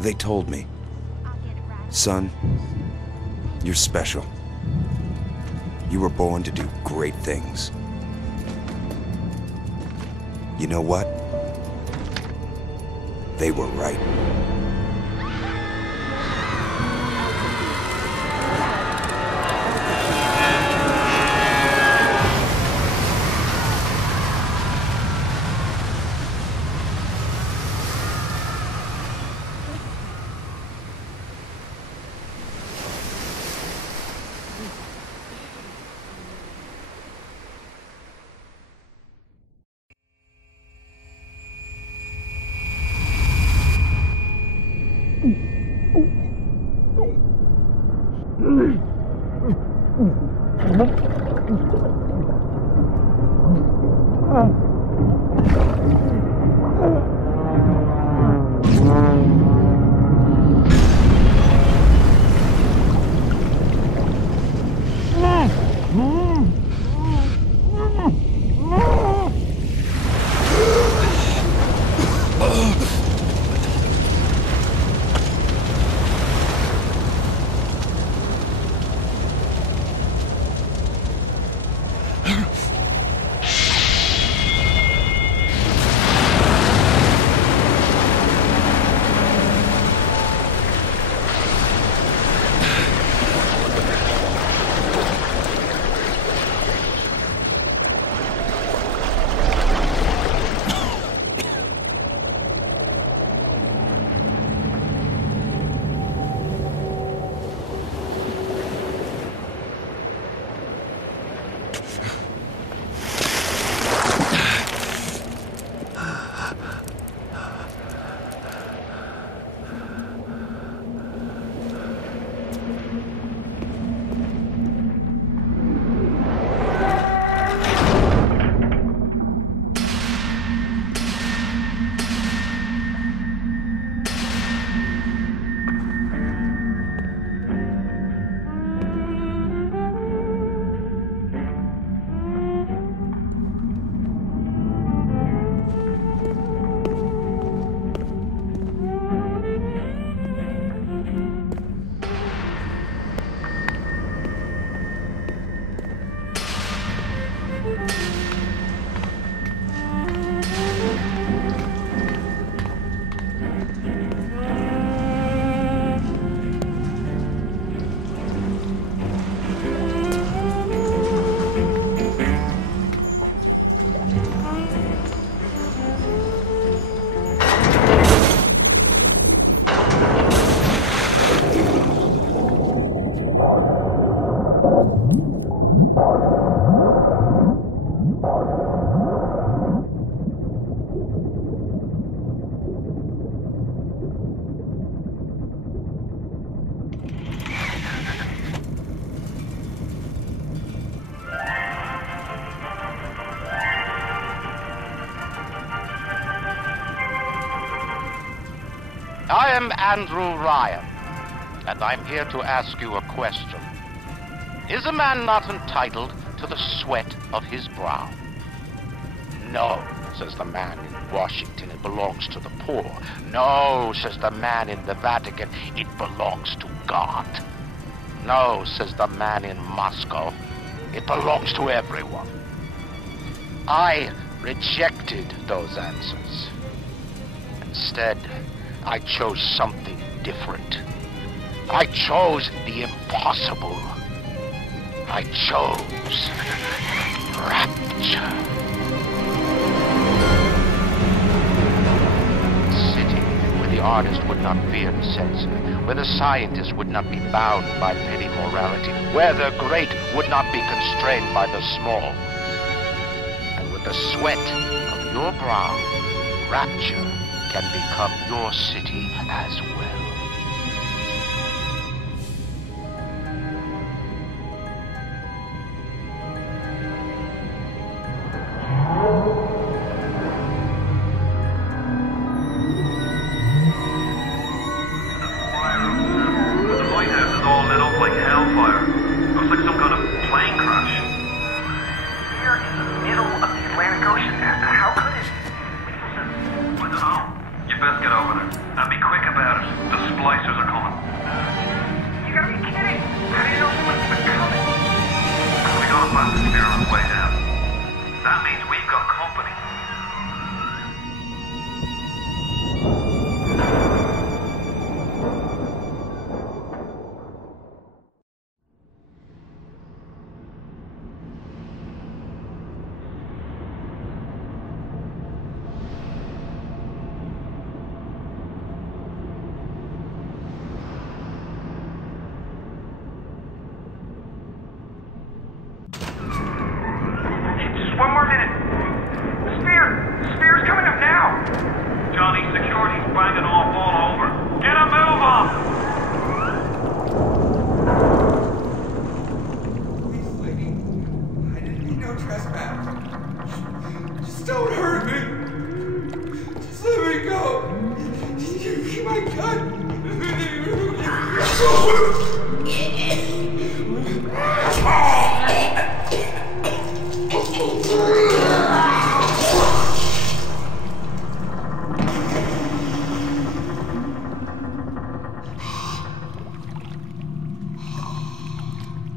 They told me, son, you're special. You were born to do great things. You know what? They were right. I am Andrew Ryan, and I'm here to ask you a question. Is a man not entitled to the sweat of his brow? No, says the man in Washington, it belongs to the poor. No, says the man in the Vatican, it belongs to God. No, says the man in Moscow, it belongs to everyone. I rejected those answers. Instead, I chose something different. I chose the impossible. I chose rapture. A city where the artist would not fear the censor, where the scientist would not be bound by petty morality, where the great would not be constrained by the small. And with the sweat of your brow, rapture can become your city as well. The lighthouse is all lit up like hellfire. Looks like some kind of plane crash. We're in the middle of the Atlantic Ocean. How could it? I don't know. You best get over there. And be quick about it. The Just don't hurt me. Just let me go. My gun.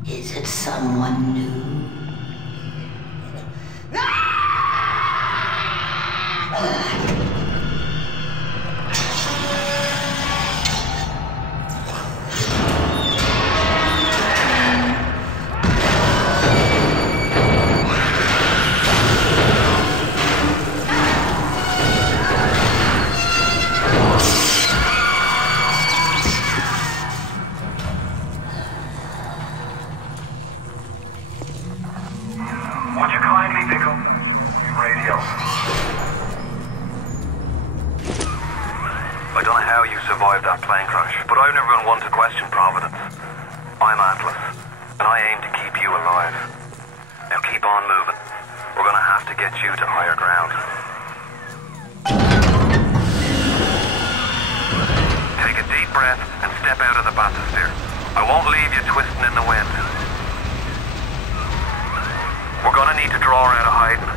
Is it someone new? Would you kindly pick up your radio? I don't know how you survived that plane crash, but I've never been one to question Providence. I'm Atlas, and I aim to keep you alive. Now keep on moving. We're gonna have to get you to higher ground. Take a deep breath and step out of the bathysphere. I won't leave you twisting in the wind. We're gonna need to draw her out of hiding,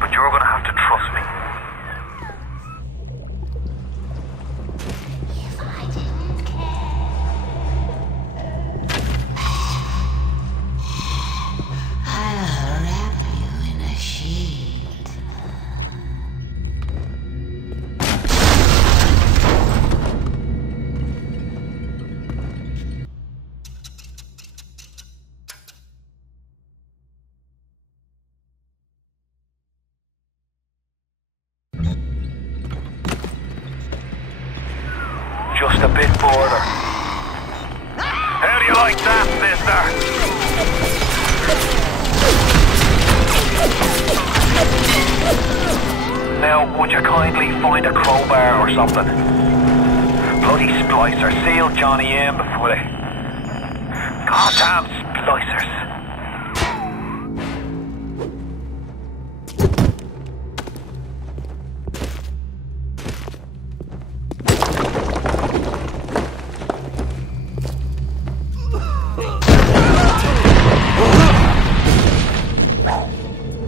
but you're gonna have to trust me. If I didn't care, I'll wrap you in a sheet. Just a bit further. How do you like that, sister? Now, would you kindly find a crowbar or something? Bloody splicer sealed Johnny in before they... Goddamn splicers.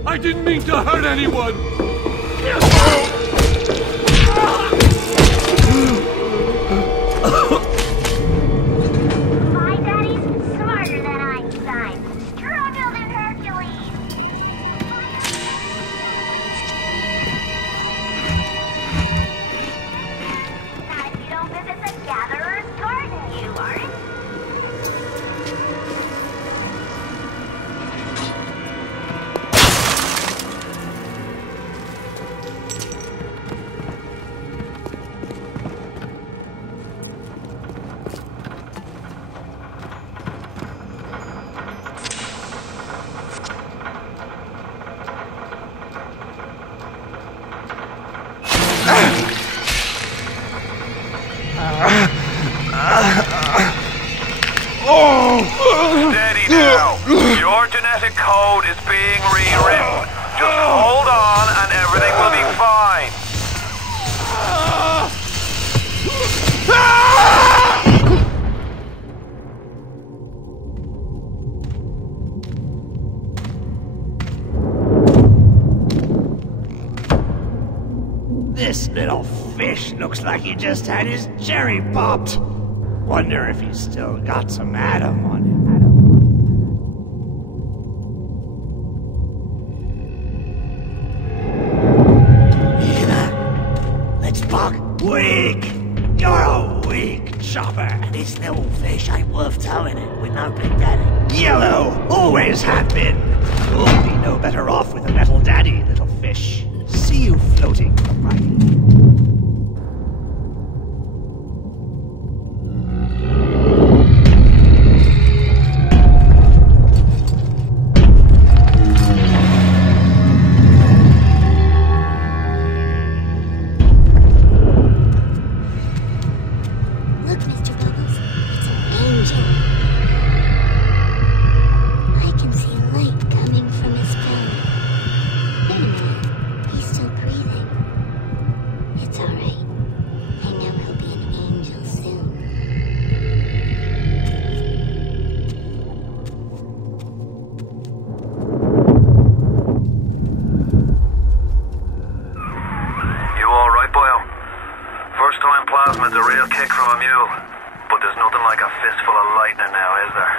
I didn't mean to hurt anyone! My daddy's smarter than Einstein. Struggled in Hercules. Not if you don't visit the Gatherer's Garden, you aren't. Steady now. Your genetic code is being rewritten. Just hold on and everything will be fine. This little fish looks like he just had his cherry popped. Wonder if he's still got some Adam on him. Let's fuck. Weak! You're a weak chopper. This little fish ain't worth towing it with no big daddy. Yellow! Always have been. You'll be no better off with a metal daddy, little fish. See you floating from right. Look, Mr. Bubbles. It's an angel. I can see light coming from his pen. Wait a minute. It's a real kick from a mule. But there's nothing like a fistful of lightning now, is there?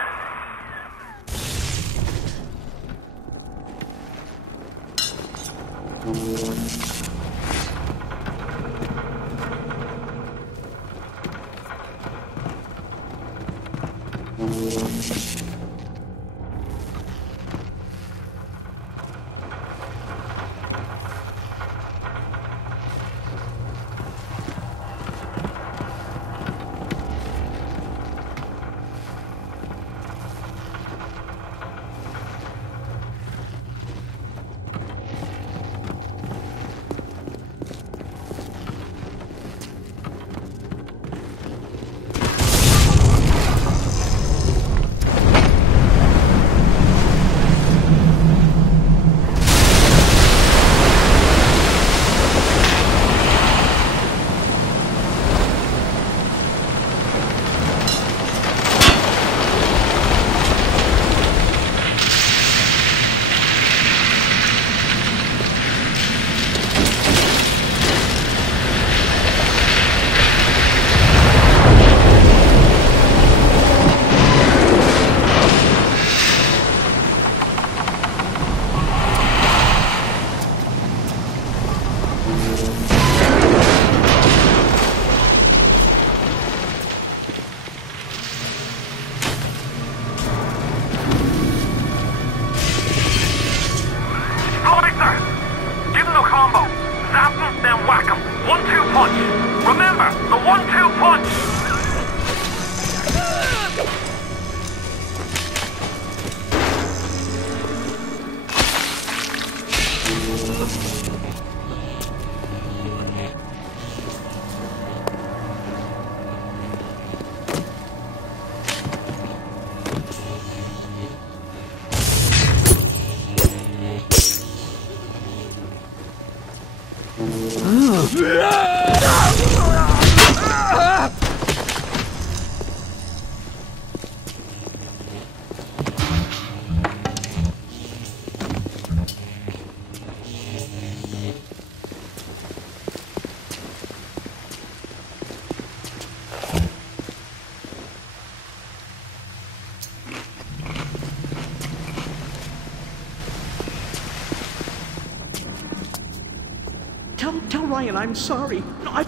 Tell Ryan I'm sorry. No, I'm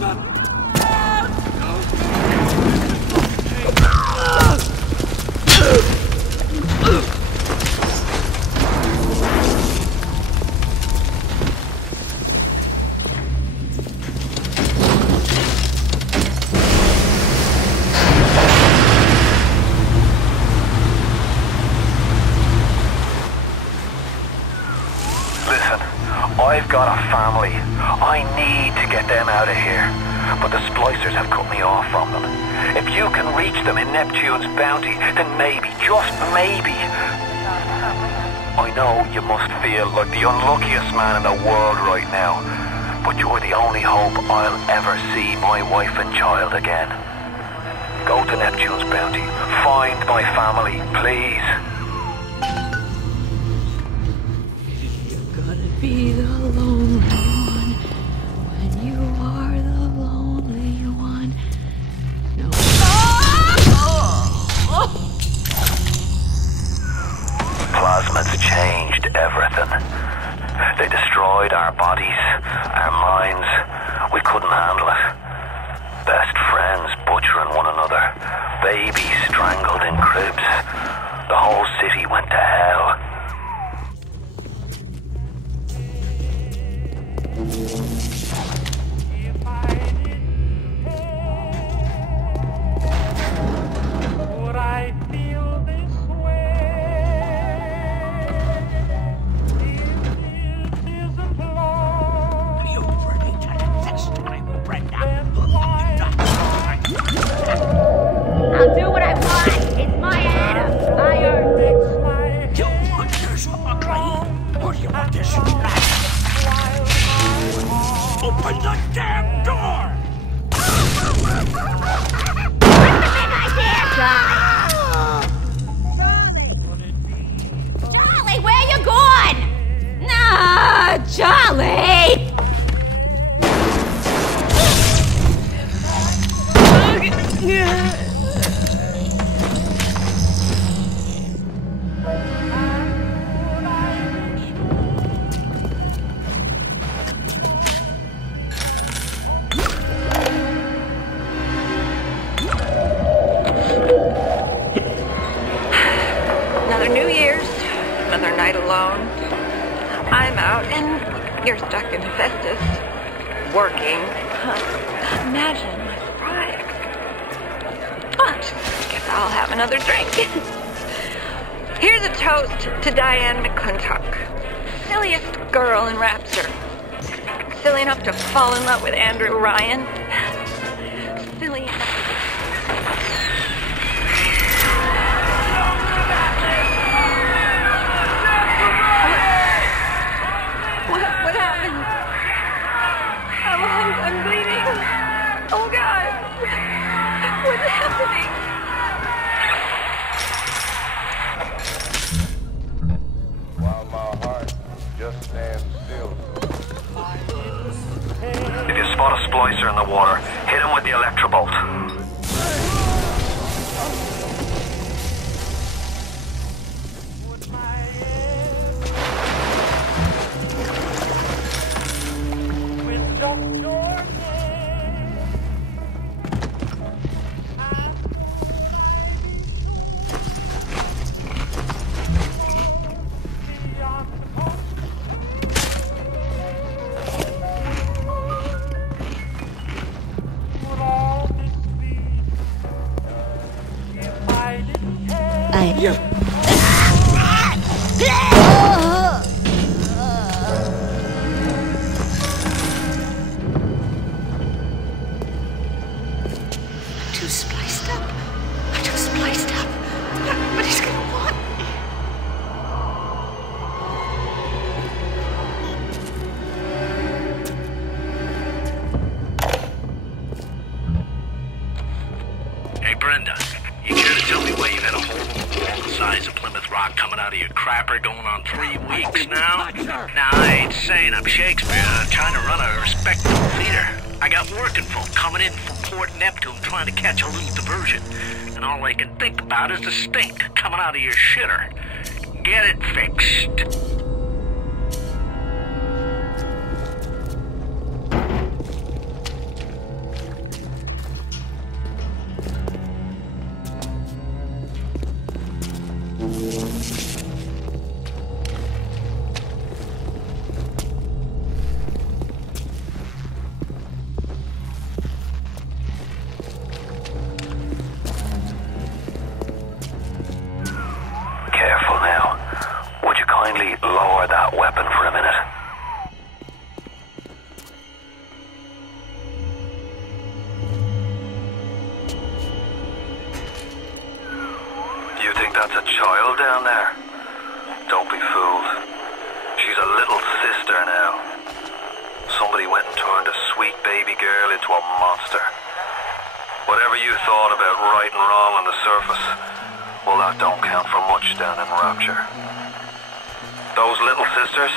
not... I've got a family. I need to get them out of here. But the splicers have cut me off from them. If you can reach them in Neptune's bounty, then maybe, just maybe... I know you must feel like the unluckiest man in the world right now. But you're the only hope I'll ever see my wife and child again. Go to Neptune's bounty. Find my family, please. Be the lonely one when you are the lonely one. No. Plasmids changed everything. They destroyed our bodies, our minds. We couldn't handle it. Best friends butchering one another. Babies strangled in cribs. The whole city went to hell. If I didn't care, would I feel this way? If this isn't love, You really did this time, Brenda. I'll do what I want. It's my Adam. I earned it. You want this ugly, or do you want this black? while my heart Charlie! Another New Year's, another night alone. I'm out and you're stuck in Festus, working. Imagine my surprise. But I guess I'll have another drink. Here's a toast to Diane McClintock, silliest girl in Rapture. Silly enough to fall in love with Andrew Ryan. Silly enough. What happened? I'm bleeding. Oh God. What's happening? While my heart just stands still. If you spot a splicer in the water, hit him with the electrobolt. with just your name. Beyond the coast. Would all this be if I didn't care? Too spliced up. I'm too spliced up. But he's gonna want me. Hey, Brenda, you care to tell me why you've had a hole in the wall the size of Plymouth Rock coming out of your crapper going on 3 weeks now? Now, I ain't saying I'm Shakespeare. I'm trying to run a respectable theater. I got working folk coming in from Port Neptune trying to catch a little diversion. And all they can think about is the stink coming out of your shitter. Get it fixed. Careful now. Would you kindly lower that weapon for a minute? You think that's a child down there? Don't be fooled. She's a little sister now. Somebody went and turned a sweet baby girl into a monster. Whatever you thought about right and wrong on the surface, well, that don't count for much down in Rapture. Those little sisters,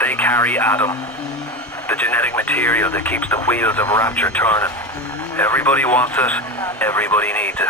they carry Adam, the genetic material that keeps the wheels of Rapture turning. Everybody wants it, everybody needs it.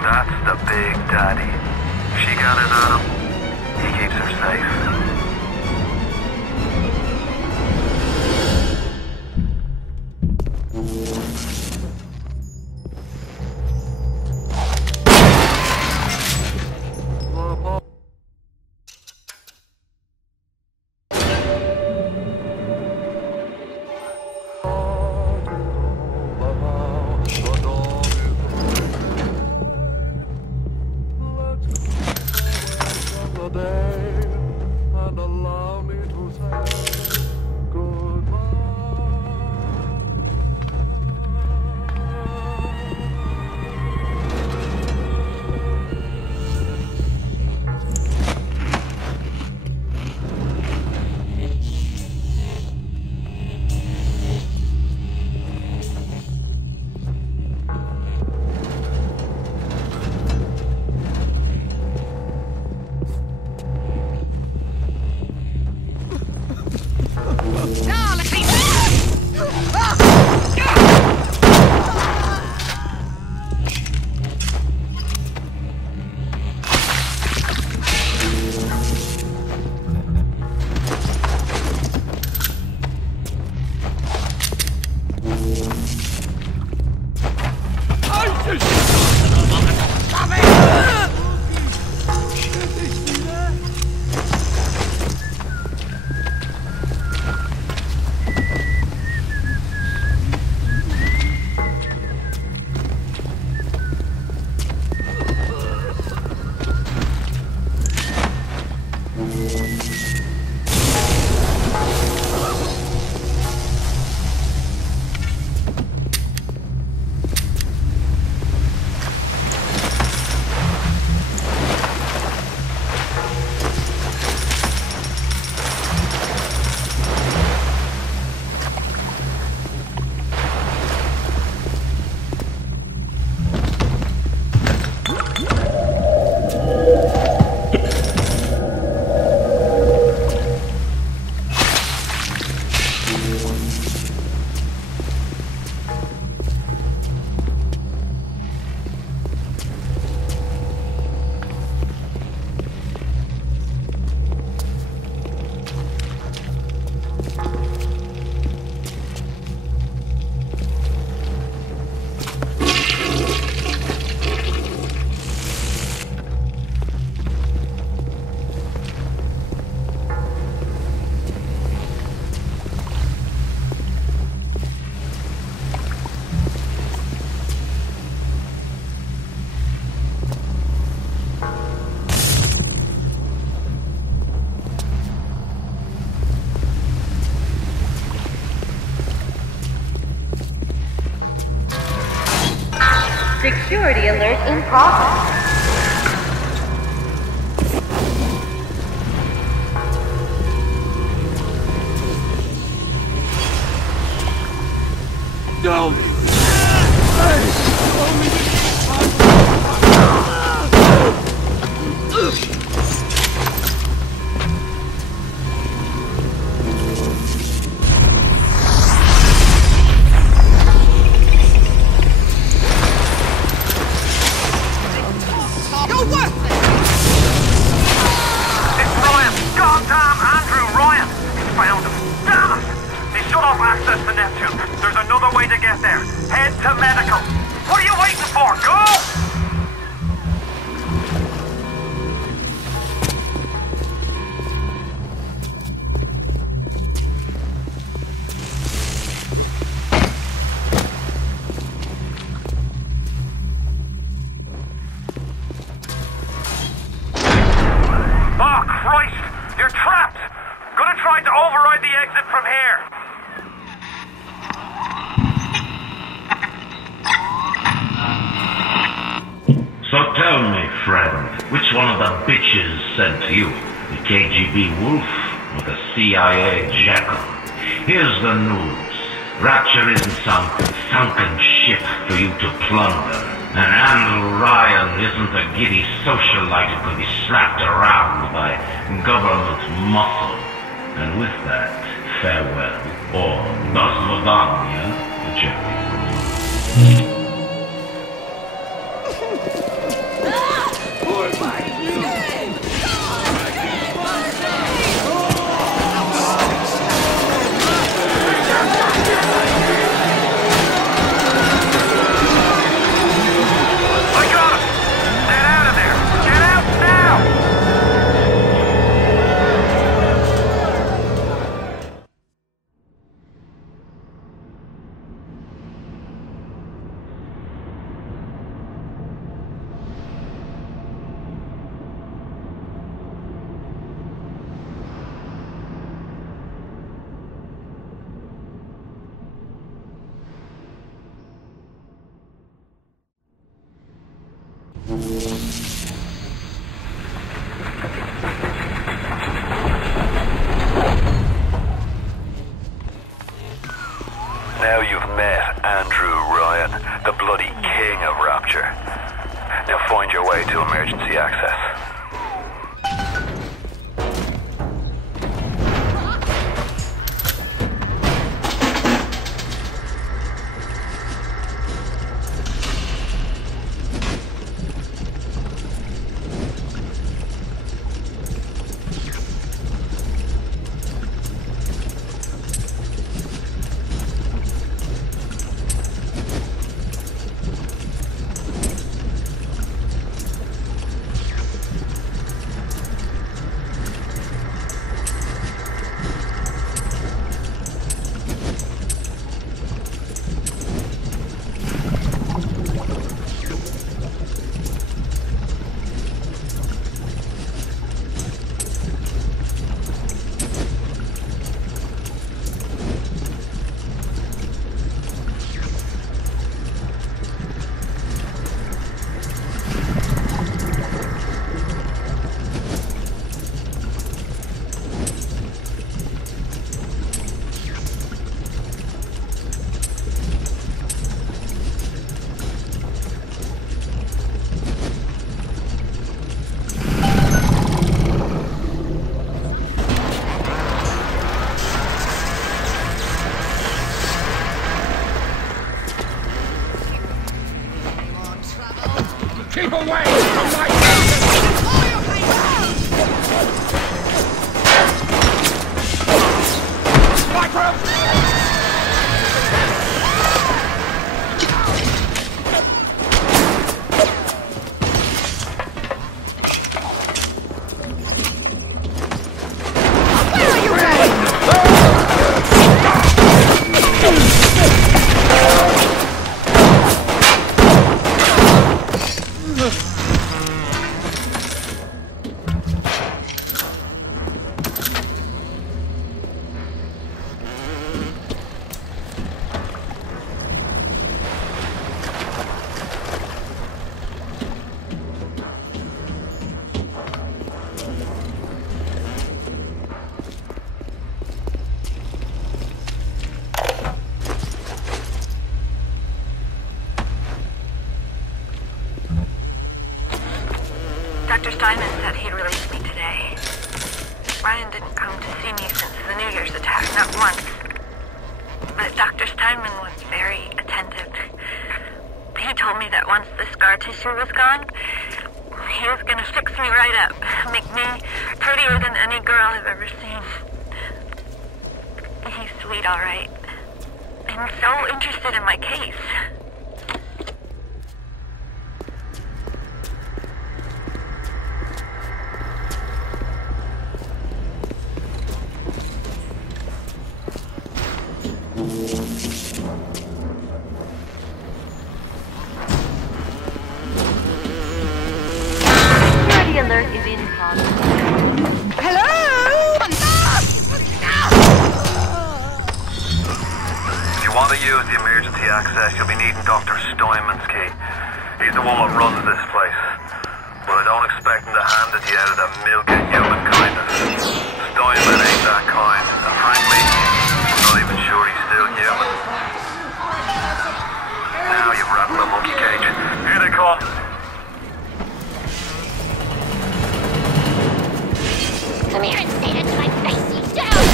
That's the big daddy. She got it on him. He keeps her Security alert in progress. No! Access to Neptune. There's another way to get there. Head to medical. What are you waiting for? Go! Oh, Christ! You're trapped! Gonna try to override the exit from here. So tell me, friend, which one of the bitches sent you? The KGB wolf or the CIA jackal? Here's the news. Rapture isn't some sunken ship for you to plunder. And Andrew Ryan isn't a giddy socialite who can be slapped around by government muscle. And with that, farewell, or до свидания, Jerry. Now you've met Andrew Ryan, the bloody king of Rapture. Now find your way to emergency access. Keep away from my Ugh. Dr. Steinman said he'd release me today. Ryan didn't come to see me since the New Year's attack, not once. But Dr. Steinman was very attentive. He told me that once the scar tissue was gone, he was gonna fix me right up, make me prettier than any girl I've ever seen. He's sweet, all right. And so interested in my case. Security alert is in progress. Hello? If you want to use the emergency access, you'll be needing Dr. Steinman's key. He's the one that runs this place. But I don't expect him to hand it to you out of that milking human kindness. Steinman ain't that kind. And frankly, I'm not even sure he's still human. Now you've rattled a monkey cage. Here they come. Come here and say that to my face, you down!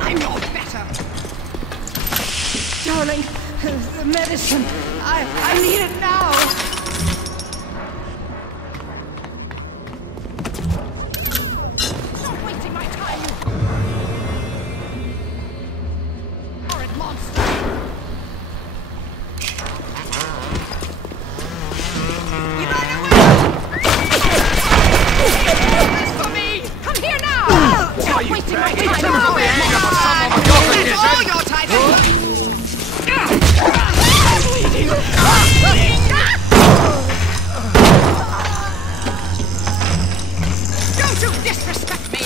I know better. Darling, the medicine. I need it now. Stop wasting my time, you horrid monster. You ran away! This for me! Come here now! Stop wasting my time! That's all your time! Bleeding! Don't you disrespect me!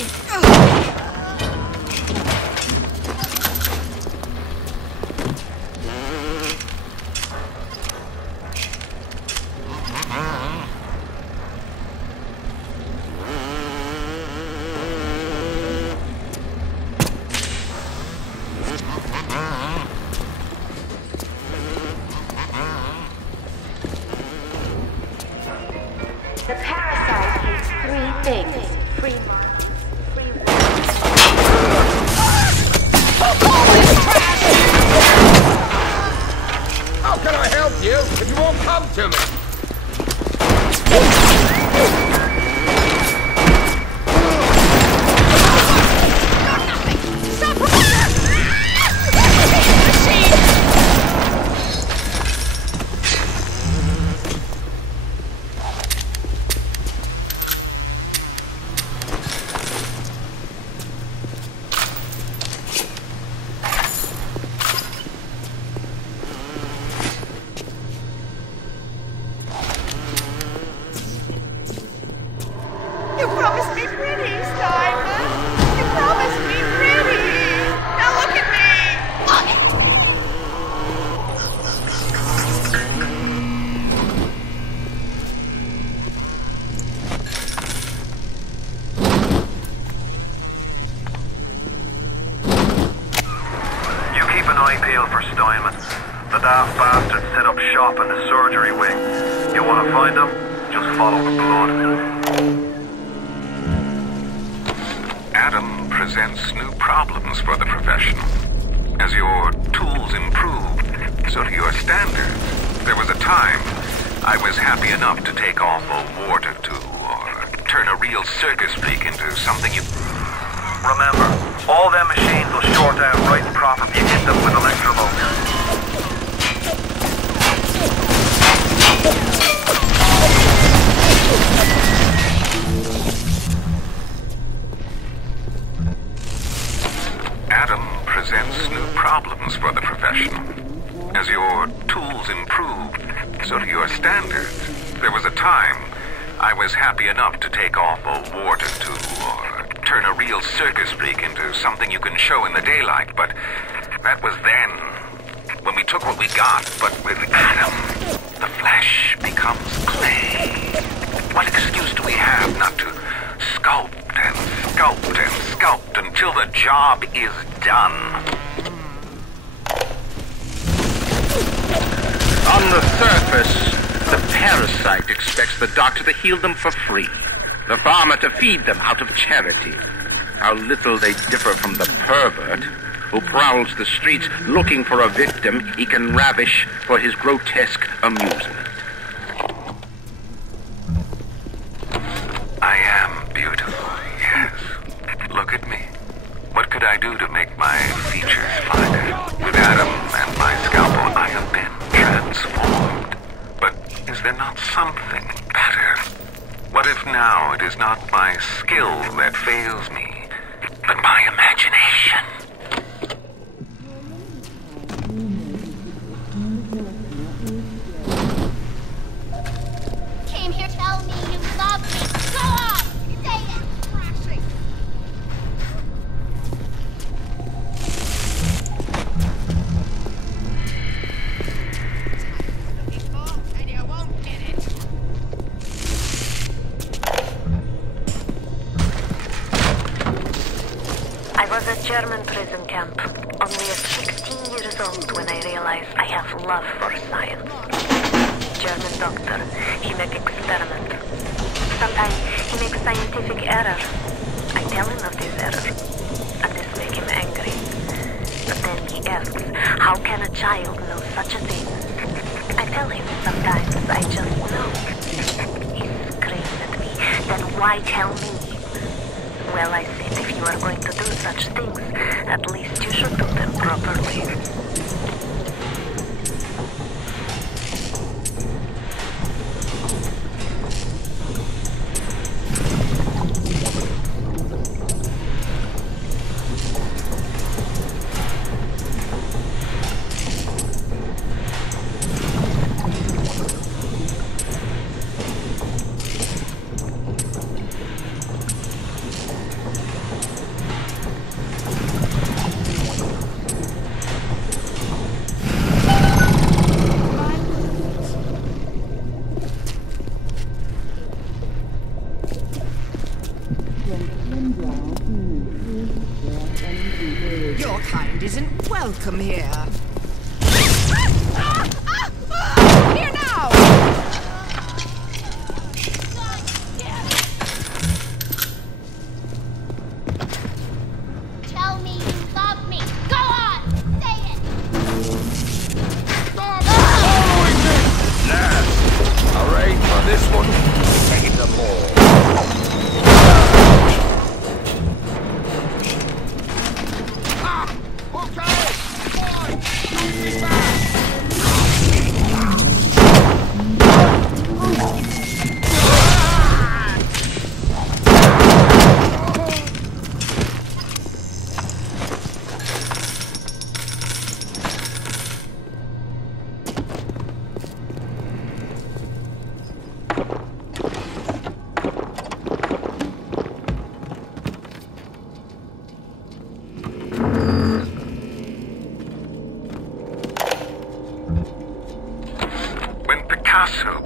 The parasite hates three things. Free mind, free will. How can I help you if you won't come to me? You promised me pretty, Steinman. You promised me pretty. Now look at me. You keep an eye peeled for Steinman. The daft bastard set up shop in the surgery wing. You want to find him? Just follow the blood. Adam presents new problems for the professional. As your tools improve, so do your standards. There was a time I was happy enough to take off a wart or two, or turn a real circus freak into something you... Remember, all them machines will short out right and proper if you hit them with electrovolts. Adam presents new problems for the professional. As your tools improve, so do your standards. There was a time I was happy enough to take off a wart or two, or turn a real circus freak into something you can show in the daylight, but that was then, when we took what we got. But with Adam, the flesh becomes clay. What excuse do we have not to sculpt and sculpt and sculpt until the job is done? On the surface, the parasite expects the doctor to heal them for free, the farmer to feed them out of charity. How little they differ from the pervert who prowls the streets looking for a victim he can ravish for his grotesque amusement. I am beautiful, yes. Look at me. What could I do to make my features finer? With Adam and my scalpel, I have been transformed. But is there not something better? What if now it is not my skill that fails me, but my imagination? Came here to tell me you love me. Go on! Say it! I was at German prison camp, only at 16 years old when I realized I have love for science. German doctor, he make experiment. Sometimes he makes scientific error. I tell him of this error, and this make him angry. But then he asks, how can a child know such a thing? I tell him sometimes I just know. He screams at me, then why tell me? Well, I said, if you are going to do such things, at least you should do them properly. Your kind isn't welcome here. Here now! Tell me you love me. Go on! Say it! Stop following me! Nah. Alright, for this one, take them all.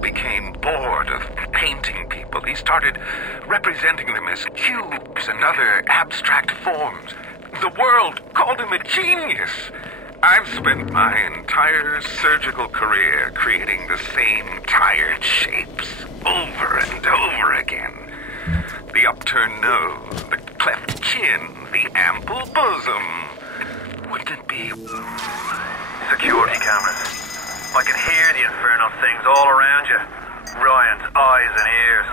became bored of painting people. He started representing them as cubes and other abstract forms. The world called him a genius. I've spent my entire surgical career creating the same tired shapes over and over again. The upturned nose, the cleft chin, the ample bosom. Wouldn't it be... Security cameras. I can hear the infernal things all around you. Ryan's eyes and ears.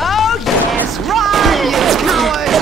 Oh yes, run, you coward!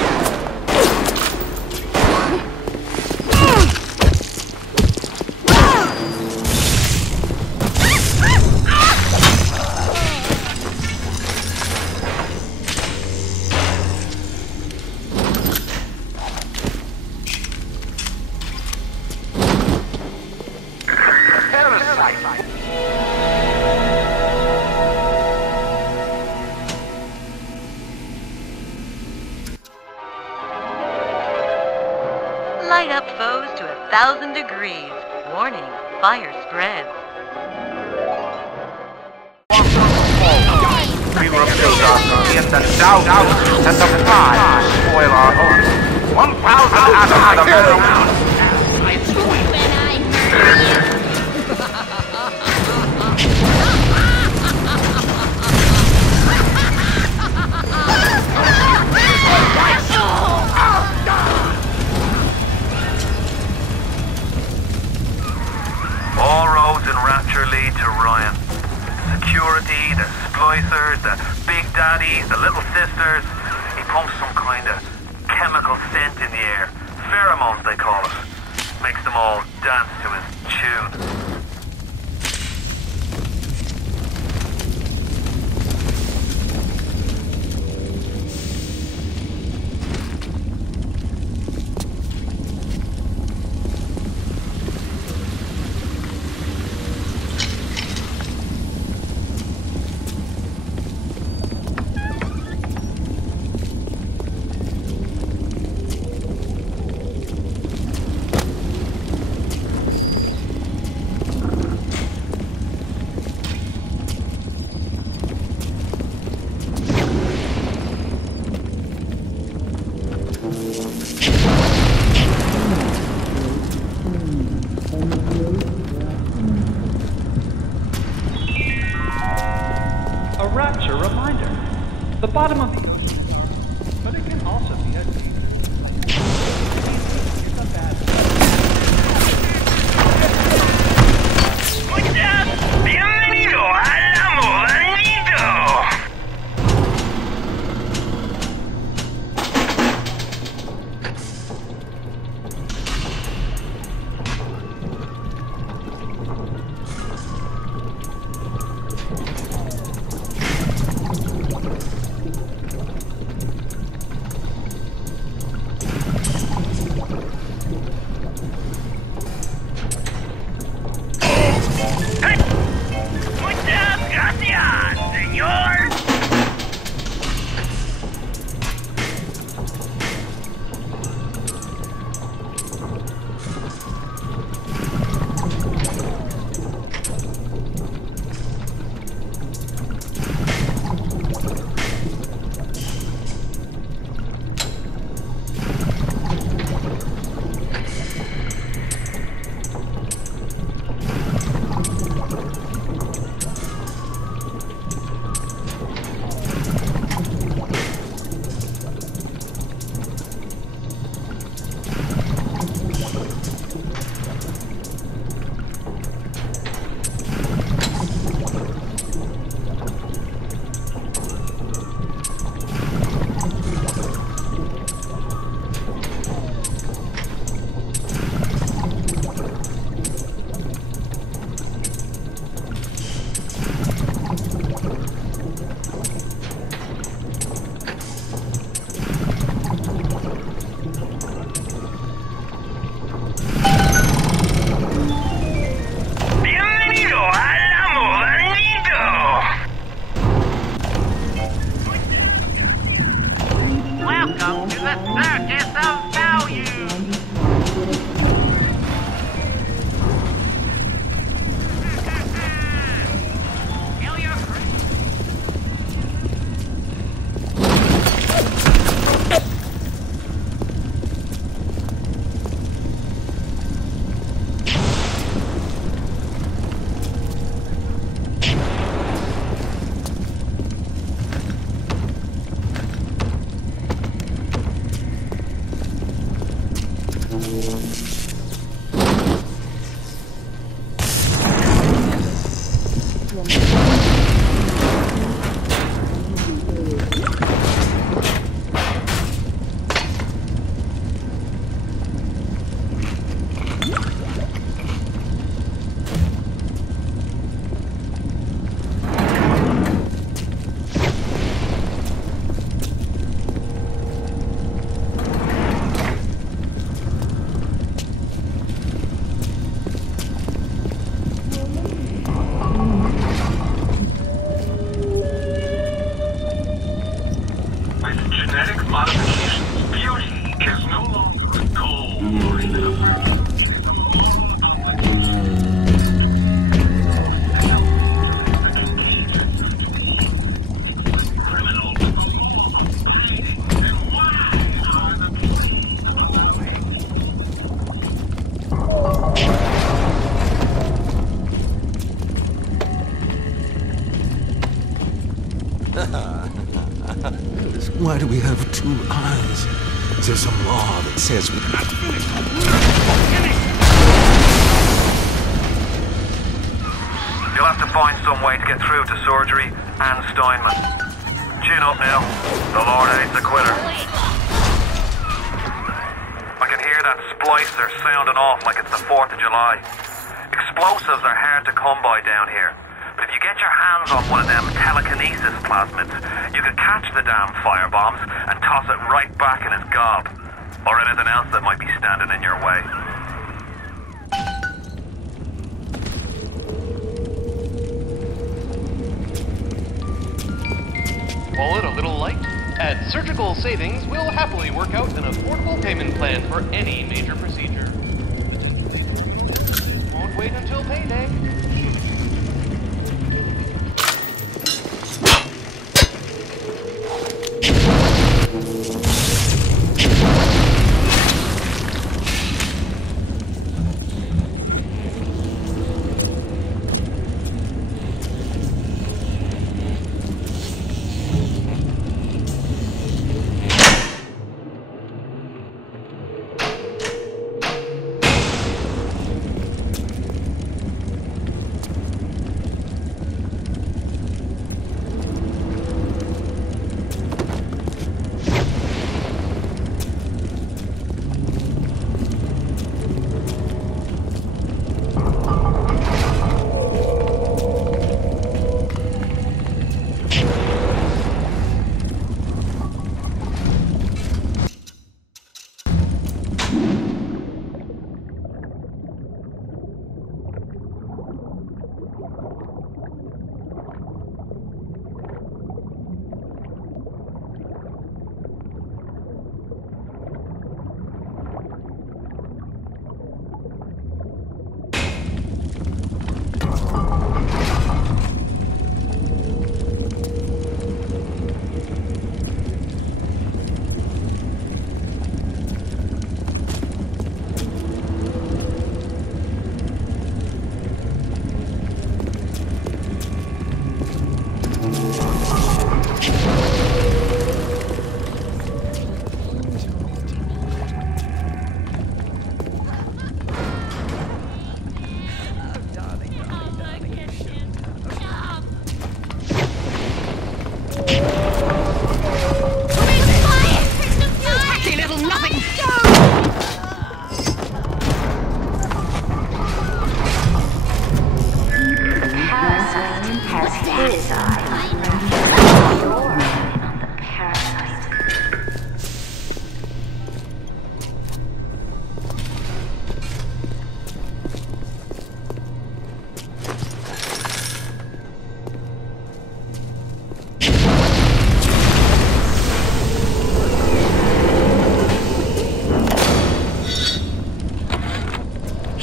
Light up foes to 1,000 degrees. Warning, fire spreads. We refuse in the doubt and the pride spoil our hopes. 1,000 atoms. All roads in Rapture lead to Ryan. Security, the splicers, the big daddies, the little sisters. He pumps some kind of chemical scent in the air. Pheromones, they call it. Makes them all dance to his tune. A Rapture reminder. The bottom of the ocean, but it can also be a deep. It's a bad. Bienvenido al amor nido. Muchas gracias, señor. Bienvenido al amor nido. Welcome to the circus of value. Why do we have two eyes? Is there some law that says we... You'll have to find some way to get through to surgery and Steinman. Chin up now. The Lord hates a quitter. I can hear that splicer sounding off like it's the 4th of July. Explosives are hard to come by down here. But if you get your hands on one of them telekinesis plasmids, you can catch the damn firebombs and toss it right back in his gob. Or anything else that might be standing in your way. Wallet a little light? At Surgical Savings, we'll happily work out an affordable payment plan for any major procedure. Won't wait until payday.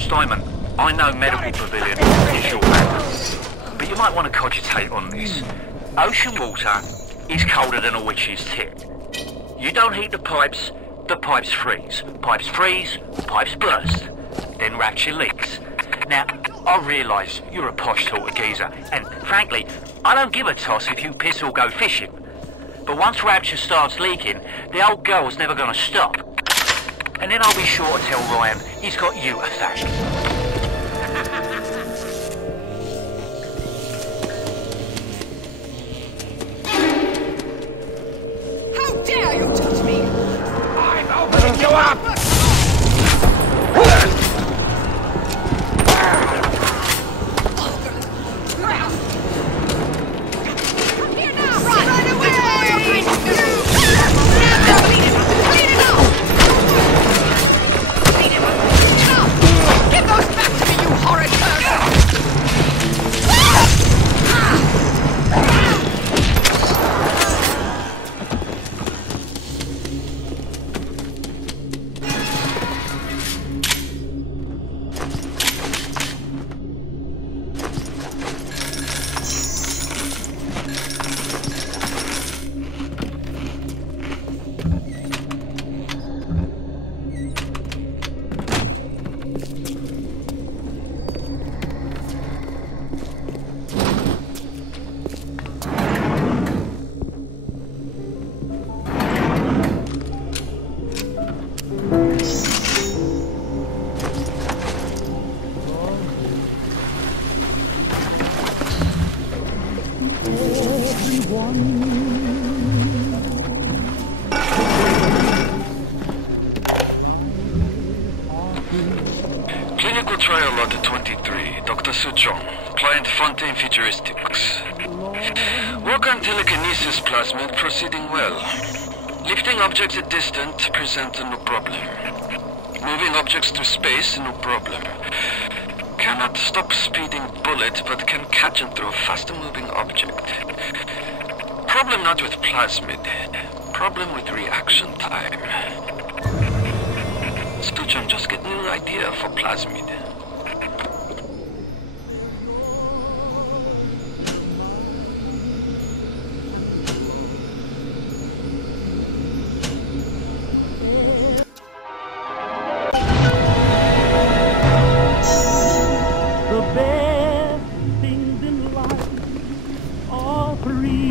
Simon, I know Medical Pavilion is your man, but you might want to cogitate on this. Ocean water is colder than a witch's tit. You don't heat the pipes freeze. Pipes freeze, pipes burst. Then Rapture leaks. Now, I realise you're a posh sort of geezer, and frankly, I don't give a toss if you piss or go fishing. But once Rapture starts leaking, the old girl's never going to stop. And then I'll be sure to tell Ryan he's got you to thank. How dare you touch me! I'm opening you up! Come here now! Run away! Give those back to me, you horrid Trial Lot 23, Dr. Suchong, Client Fontaine Futuristics. Work on telekinesis plasmid proceeding well. Lifting objects at distance present no problem. Moving objects through space, no problem. Cannot stop speeding bullet, but can catch and throw faster moving object. Problem not with plasmid. Problem with reaction time. Suchong just get new idea for plasmid. The best things in life are free.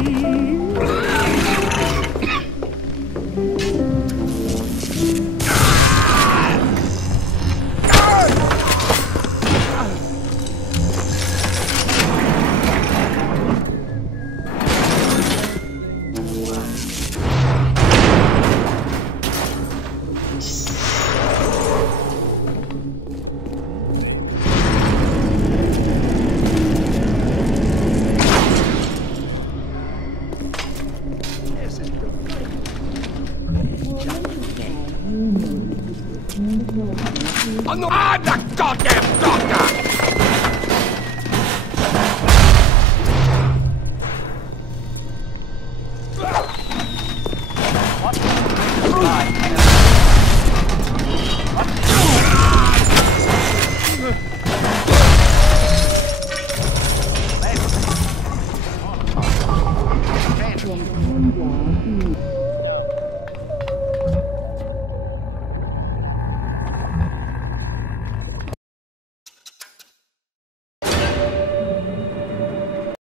I'm the goddamn doctor!